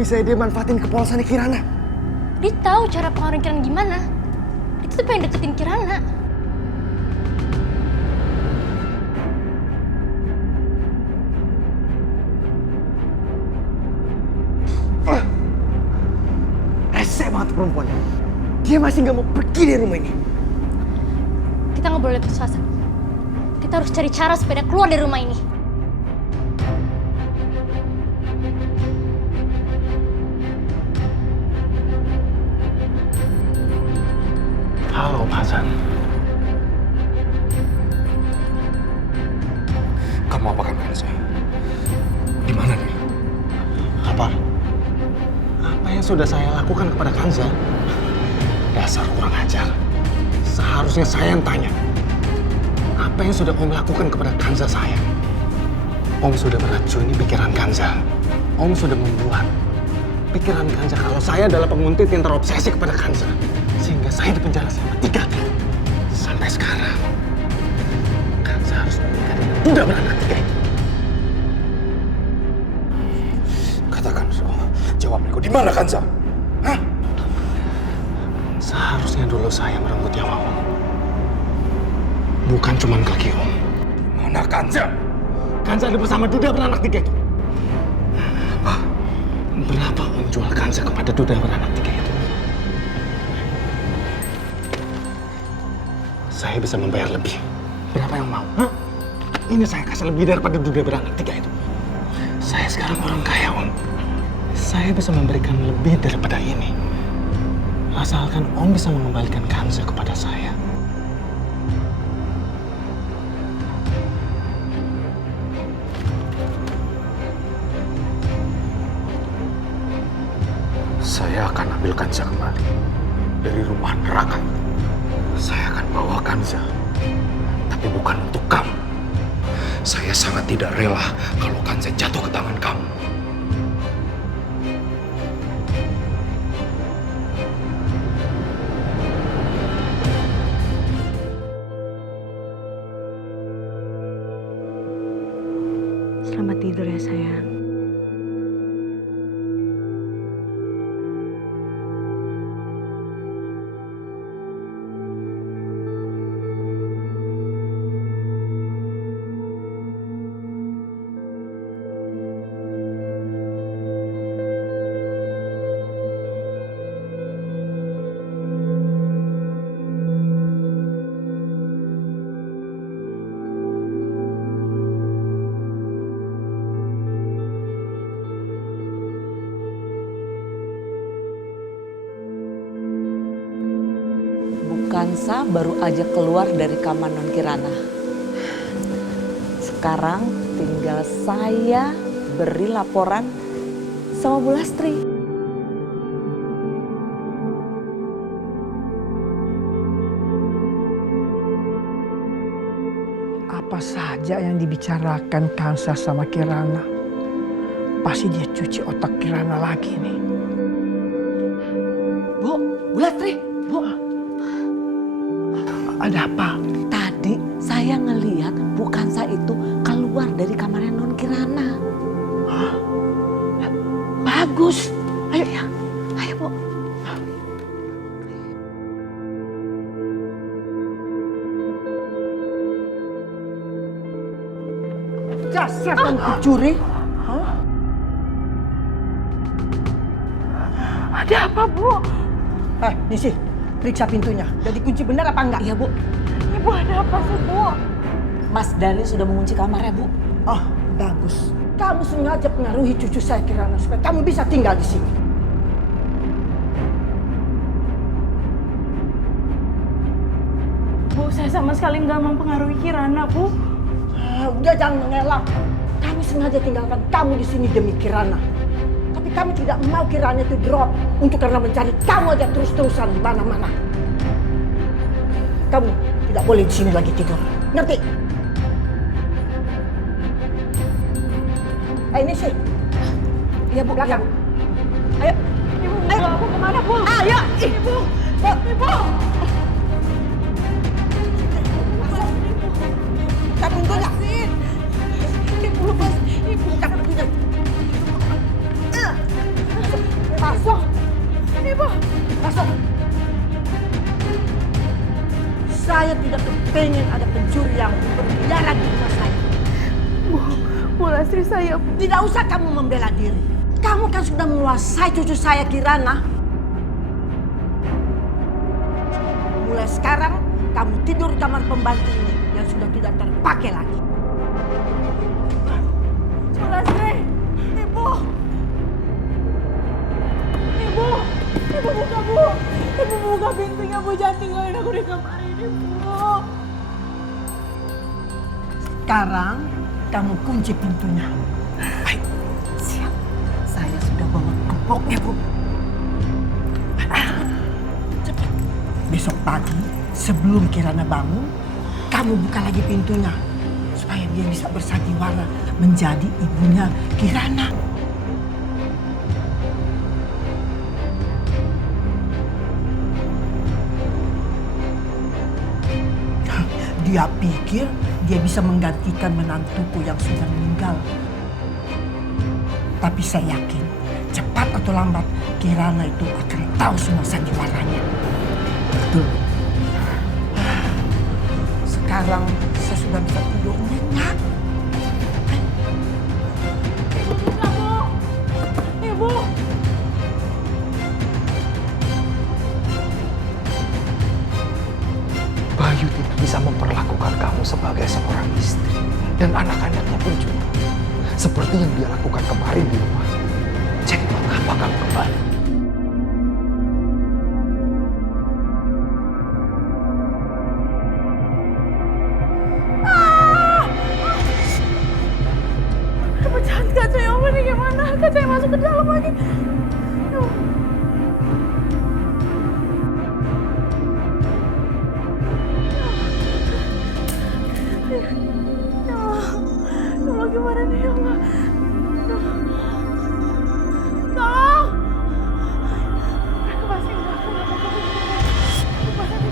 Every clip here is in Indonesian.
bisa-bisa dia manfaatin kepolosannya Kirana. Dia tahu cara pengaruhin Kirana gimana. Dia tuh pengen deketin Kirana. Rese banget perempuan. Dia masih nggak mau pergi dari rumah ini. Kita nggak boleh putus asa. Kita harus cari cara supaya dia keluar dari rumah ini. Halo, Pak Hasan. Kamu apakan Kanza? Di mana nih? Apa? Apa yang sudah saya lakukan kepada Kanza? Dasar kurang ajar. Seharusnya saya yang tanya. Apa yang sudah Om lakukan kepada Kanza saya? Om sudah meracuni pikiran Kanza. Om sudah membuat pikiran Kanza kalau saya adalah penguntit yang terobsesi kepada Kanza. Sehingga saya dipenjara selama 3 tahun. Sampai sekarang, Kanza harus menikah dengan duda beranak 3 itu. Katakan, jawab Niko. Di mana Kanza? Hah? Seharusnya dulu saya merenggut nyawa Om. Bukan cuma kaki Om. Di mana Kanza? Kanza ada bersama duda beranak 3 itu. Apa? Berapa Om jual Kanza kepada duda beranak 3 itu? Saya bisa membayar lebih. Berapa yang mau? Hah? Ini saya kasih lebih daripada duda beranak 3 itu. Saya sekarang orang kaya Om. Saya bisa memberikan lebih daripada ini. Asalkan Om bisa mengembalikan Kanza kepada saya. Saya akan ambil Kanza kembali dari rumah neraka. Saya akan bawa Kanza, tapi bukan untuk kamu. Saya sangat tidak rela kalau Kanza jatuh ke tangan kamu. Selamat tidur ya sayang. Kanza baru aja keluar dari kamar Non Kirana. Sekarang tinggal saya beri laporan sama Bu Lastri. Apa saja yang dibicarakan Kanza sama Kirana, pasti dia cuci otak Kirana lagi nih. Bu Lastri, Bu. Ada apa? Tadi saya ngeliat Bu Kanza itu keluar dari kamarnya Non Kirana. Hah? Bagus. Ayo, Ya, ayo Bu. Dasar kamu pencuri. Hah? Ada apa, Bu? Nisi, periksa pintunya. Jadi kunci benar apa enggak? Iya Bu. Ibu ada apa sih, Bu? Mas Dani sudah mengunci kamarnya Bu. Oh, bagus. Kamu sengaja pengaruhi cucu saya Kirana supaya kamu bisa tinggal di sini. Bu, saya sama sekali nggak mempengaruhi Kirana, Bu. Udah jangan mengelak. Kami sengaja tinggalkan kamu di sini demi Kirana. Tapi kami tidak mau Kirana itu drop untuk karena mencari kamu aja terus-terusan di mana-mana. Kamu tidak boleh di sini lagi tidur. Ngerti? Ini sih. Iya Bu, Belakang. iya. Ayo. Ibu, ayo. Aku kemana, Bu? Ayo. Ibu. Ibu. Buka pintunya. Ibu lepas. Ibu. Buka pintunya. saya tidak kepengen ada pencuri yang berkeliaran di rumah saya. Bu Lastri saya, Bu. Tidak usah kamu membela diri. Kamu kan sudah menguasai cucu saya Kirana. Mulai sekarang kamu tidur di kamar pembantu ini yang sudah tidak terpakai lagi. Bu Lastri, Ibu. Ibu, Ibu buka, Bu. Ibu buka pintunya, Bu. Jangan tinggalin aku di kamar ini, Bu. Sekarang kamu kunci pintunya. Baik, siap. Saya sudah bawa gemboknya, Bu. Cepat. Besok pagi sebelum Kirana bangun, kamu buka lagi pintunya supaya dia bisa bersandiwara menjadi ibunya Kirana. Dia pikir dia bisa menggantikan menantuku yang sudah meninggal. Tapi saya yakin, cepat atau lambat, Kirana itu akan tahu semua sandiwaranya. Betul. Sekarang saya sudah bisa tidur nyenyak. Buka, Bu. Ibu. Bayu tidak bisa memperlakukan kamu sebagai seorang istri. Dan anak-anaknya pun juga. Seperti yang dia lakukan kemarin di rumah. Cek buat apa kamu kembali. Pecahan kaca yang ini gimana? Kaca yang masuk ke dalam lagi. Aduh. Ya Allah, gimana nih ya Allah? Tolong! Mereka pasti nggak akan apa-apa.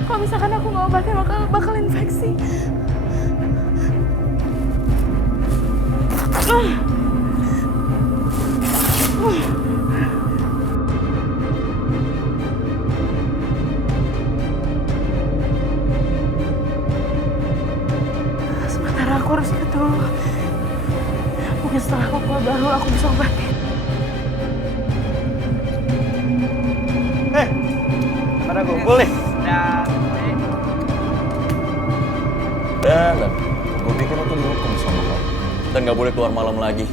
Kalau misalkan aku nggak obatin bakal infeksi. Sementara aku harus itu dulu. Mungkin setelah aku keluar baru aku bisa obatin. Pada kumpul nih. Dan gue pikir lo tuh dihukum sama kamu dan gak boleh keluar malam lagi.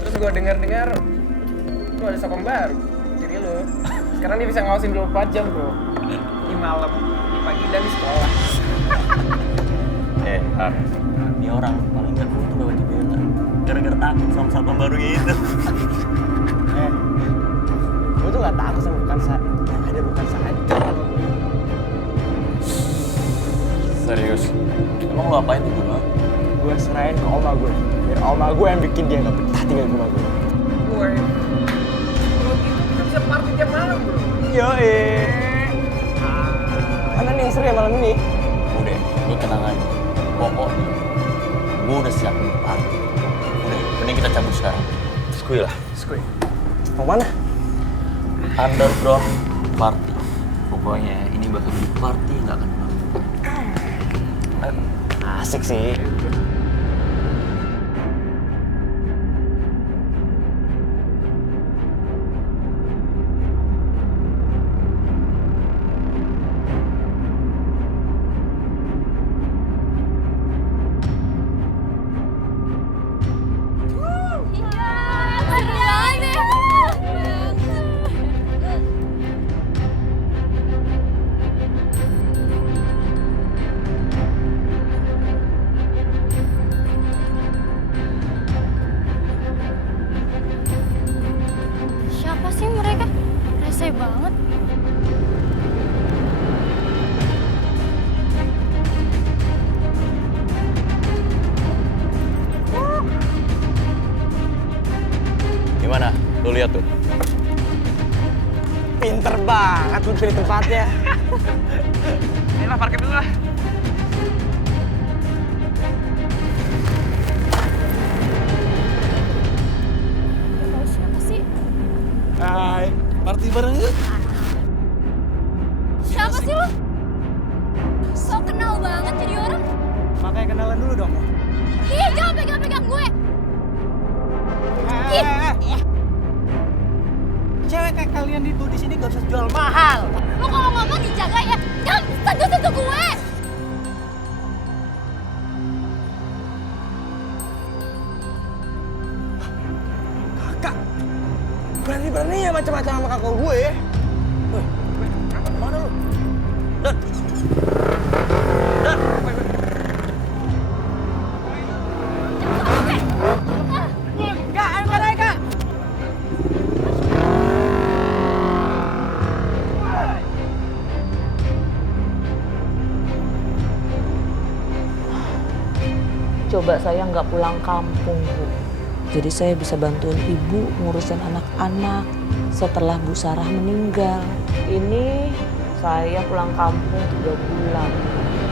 Terus gue dengar lu ada sokong baru, jadi lu. Sekarang dia bisa ngawasin 24 jam, bro. Di malam, di pagi, dan di sekolah. Har, ini orang paling gak dulu tuh lewat jendela gara-gara takut sama satpam baru gitu. Gue tuh gak takut sama bukan yang ada bukan aja. Serius? Emang lo apain tuh gue? Gue serahin ke oma gue. Biar oma gue yang bikin dia gak betah tinggal di rumah gue. Gue, lu gitu kita bisa party tiap malam, bro. Yoi. Mana nih yang seru ya malam ini? Udah, lo tenang aja. Pokoknya, gue udah siapin party. Udah, mending kita cabut sekarang. Skui lah. Skui. Mau mana? Underground party. Pokoknya ini bakal jadi party yang gak akan pernah. Asik sih. Siapa sih mereka? Rese banget. Gimana? Lo lihat tuh. Pinter banget lu pilih tempatnya. Ini lah, parkir dulu lah. Gak tahu siapa sih? Hai, party bareng yuk. Siapa sih lo? kayak kenalan dulu dong. Ih, jangan pegang-pegang gue. Cewek kayak kalian itu di sini gak usah jual mahal. Lo kalau ngomong dijaga ya. Jangan sentuh-sentuh gue. Kakak, berani-beraninya macam-macam sama kakak gue ya. Woi, kemana lu? Dan. Kak, angkat aja kak. Coba saya nggak pulang kampung, Bu. Jadi saya bisa bantuin ibu ngurusin anak-anak setelah Bu Sarah meninggal. Ini saya pulang kampung 3 bulan.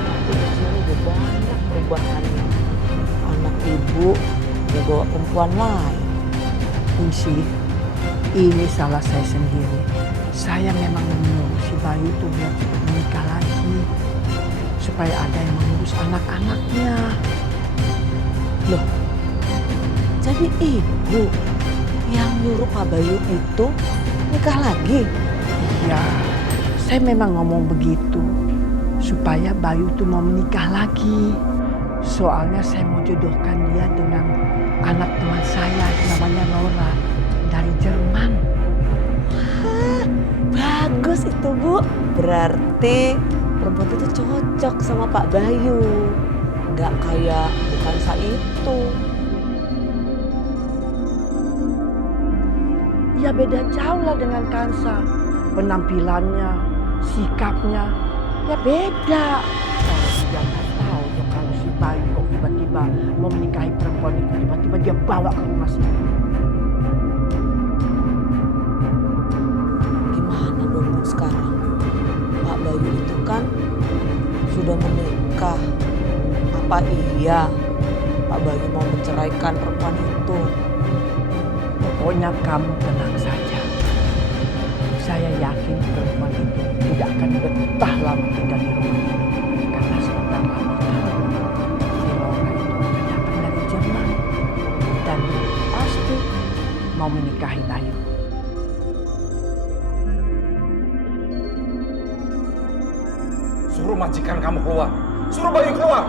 Tapi di sini udah banyak perubahannya. Anak ibu udah bawa perempuan lain. Kunci, ini salah saya sendiri. Saya memang menyuruh si Bayu itu biar cepat menikah lagi. Supaya ada yang mengurus anak-anaknya. Loh, jadi ibu yang nyuruh Pak Bayu itu nikah lagi? Ya, saya memang ngomong begitu. Supaya Bayu itu mau menikah lagi. Soalnya saya mau jodohkan dia dengan anak teman saya namanya Laura dari Jerman. Bagus itu, Bu. Berarti perempuan itu cocok sama Pak Bayu. Nggak kayak Kansa itu. Ya beda jauh lah dengan Kansa. Penampilannya, sikapnya, ya beda. Saya juga nggak tahu tuh kalau si Bayu kok tiba-tiba mau menikahi perempuan itu. Tiba-tiba dia bawa ke rumah sini. Gimana dong, Bu, sekarang? Pak Bayu itu kan sudah menikah. Apa iya Pak Bayu mau menceraikan perempuan itu? Pokoknya kamu tenang saja. Saya yakin perempuan itu tidak akan betah lama tinggal di rumah ini. Karena sebentar lagi si Laura itu akan datang dari Jerman. Dan pasti mau menikahi Bayu. Suruh majikan kamu keluar. Suruh Bayu keluar.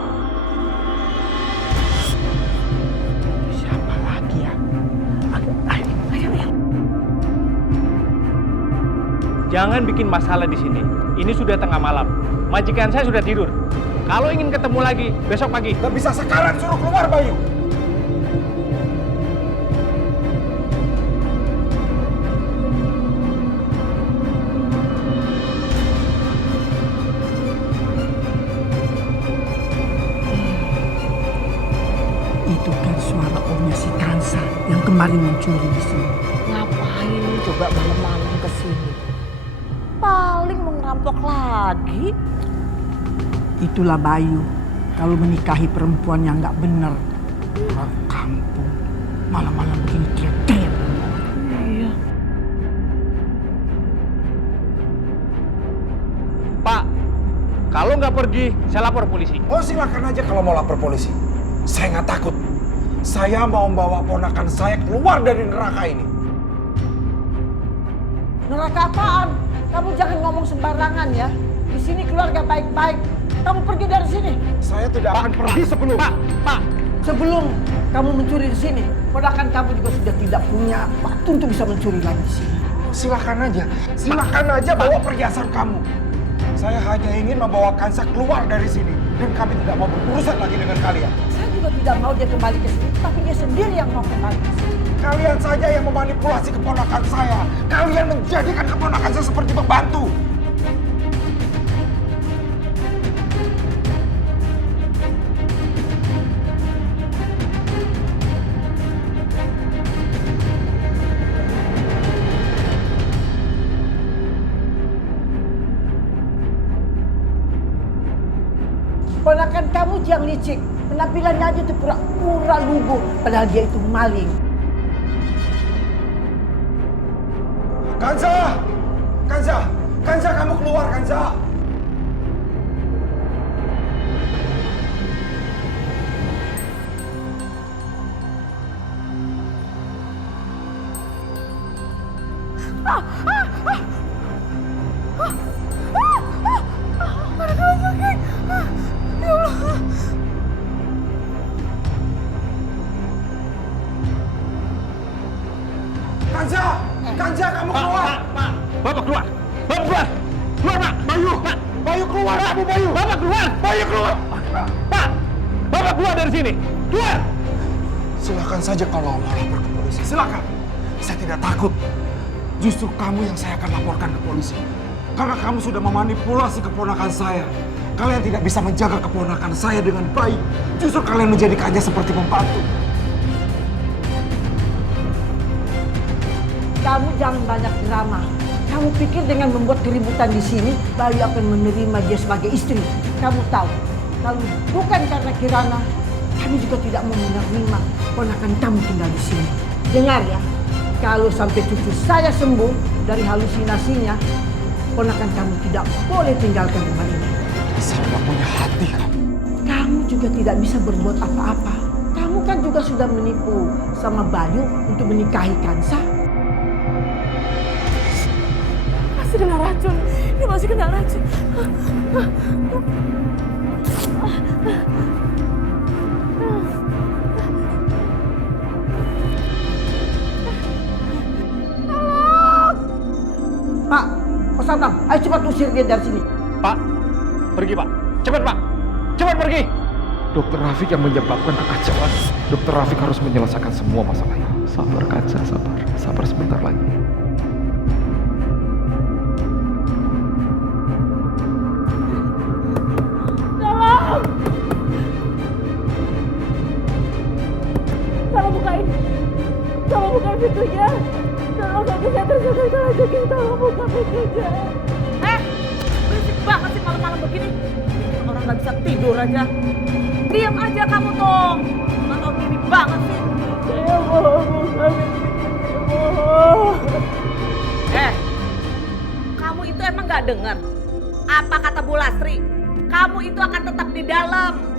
Siapa lagi ya? Ayo. Jangan bikin masalah di sini. Ini sudah tengah malam. Majikan saya sudah tidur. Kalau ingin ketemu lagi, besok pagi. Gak bisa sekarang, suruh keluar Bayu. Itu kan suara omnya si Kansa yang kemarin mencuri di sini. Ngapain coba malam-malam ke sini? Paling mau ngerampok lagi. Itulah Bayu kalau menikahi perempuan yang nggak benar. Orang kampung malam-malam begini teriak-teriak. Iya. Pak, kalau nggak pergi, saya lapor polisi. Oh silakan aja kalau mau lapor polisi. Saya nggak takut. Saya mau membawa ponakan saya keluar dari neraka ini. Neraka apaan? Kamu jangan ngomong sembarangan ya. Di sini keluarga baik-baik. Kamu pergi dari sini. Saya tidak akan pergi sebelum. Pak. Sebelum kamu mencuri di sini, ponakan kamu juga sudah tidak punya waktu untuk bisa mencuri lagi di sini. Silakan aja bawa perhiasan kamu. Saya hanya ingin membawa Kansa keluar dari sini. Dan kami tidak mau berurusan lagi dengan kalian. Saya juga tidak mau dia kembali ke sini, tapi dia sendiri yang mau kembali ke sini. Kalian saja yang memanipulasi keponakan saya. Kalian menjadikan keponakan saya seperti pembantu. Ponakan kamu yang licik. Penampilannya aja tuh pura-pura lugu. Padahal dia itu maling. Kansa! Kamu keluar, Kansa! Kanza! Kanza, kamu keluar! Pak, Bapak keluar! Bapak keluar! Keluar, Pak! Bayu! Pak! Bayu keluar, kamu Bayu! Bapak keluar! Bayu keluar! Pak! Bapak keluar dari sini! Keluar! Silakan saja kalau mau lapor ke polisi. Silakan. Saya tidak takut. Justru kamu yang saya akan laporkan ke polisi. Karena kamu sudah memanipulasi keponakan saya. Kalian tidak bisa menjaga keponakan saya dengan baik. Justru kalian menjadikannya seperti pembantu. Kamu jangan banyak drama. Kamu pikir dengan membuat keributan di sini, Bayu akan menerima dia sebagai istri. Kamu tahu, kalau bukan karena Kirana, kami juga tidak mau menerima ponakan kamu tinggal di sini. Dengar ya, kalau sampai cucu saya sembuh dari halusinasinya, ponakan kamu tidak boleh tinggalkan rumah ini. Saya tidak punya hati kamu. Kamu juga tidak bisa berbuat apa-apa. Kamu kan juga sudah menipu sama Bayu untuk menikahi Kansa. Masih kena racun. Dia masih kena racun. Pak, Mas Antam, ayo cepat usir dia dari sini. Pak! Pergi, Pak! Cepat, Pak! Cepat pergi! Dokter Rafiq yang menyebabkan kekacauan. Dokter Rafiq harus menyelesaikan semua masalah ini. Sabar, Kansa, sabar. Sabar sebentar lagi. Tolong! Tolong bukain. Tolong bukain pintunya. Tolong kaki saya tersangkut kalau jadi tolong buka pintunya. Berisik banget sih malam-malam begini. Bikin orang nggak bisa tidur aja. Diam aja kamu tuh. Nggak tau diri banget sih. Saya mau buka pintunya. Kamu itu emang nggak dengar apa kata Bu Lastri? Kamu itu akan tetap di dalam.